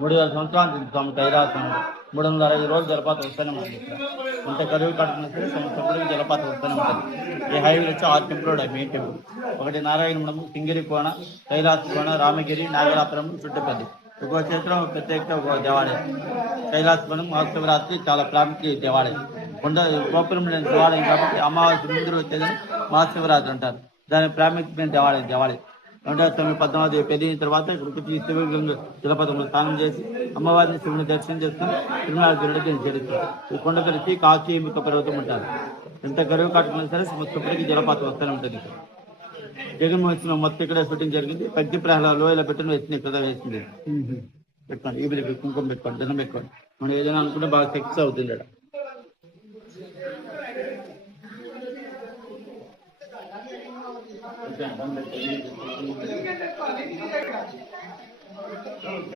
3000 సంవత్సరాలు స్వామి కైలాసం 365 రోజులు జలపాతం వస్తూనే ఉంటుంది ఇక్కడ. ఇంత కరువు కట్టుకున్నా సరే సంవత్సరం జలపాతం వస్తూనే ఉంటుంది. ఈ హైవేలు వచ్చి 6 టెంపుల్ ఉన్నాయి, మెయిన్ టెంపుల్. ఒకటి నారాయణపురం, సింగిరి కోణ, కైలాస కోణ, రామగిరి, నాగలాపురం, చుట్టపల్లి. ఒక్కో క్షేత్రం ప్రత్యేక ఒక దేవాలయం. కైలాసపురం మహాశివరాత్రి చాలా ప్రాముఖ్య దేవాలయం. కొండ గోపురం లేని దేవాలయం కాబట్టి అమావాస్య ముందు వచ్చేదని మహాశివరాత్రి అంటారు. దాని ప్రాముఖ్యమైన దేవాలయం 2019 పెరిగిన తర్వాత ఇక్కడికి శివగంగ జలపాతంలో స్నానం చేసి అమ్మవారిని శివుని దర్శనం చేసుకుని తిరుమల జరుగుతుంది. ఈ కొండ కలిసి కాశీ ఎముక పర్వతం ఉంటారు. ఎంత గరువు కట్టుకున్నా సరే సంవత్సరానికి జలపాతం వస్తూనే ఉంటుంది. జగన్మోహన్ సినిమా మొత్తం ఇక్కడ షూటింగ్ జరిగింది. పద్య ప్రహ్లాద లోయల పెట్టిన వేసింది, ఇక్కడ వేసింది. పెట్టుకోండి, ఈ కుంకుమ పెట్టుకోండి, దండం పెట్టుకోండి. మనం ఏదైనా అనుకుంటే బాగా సక్సెస్ అవుతుంది.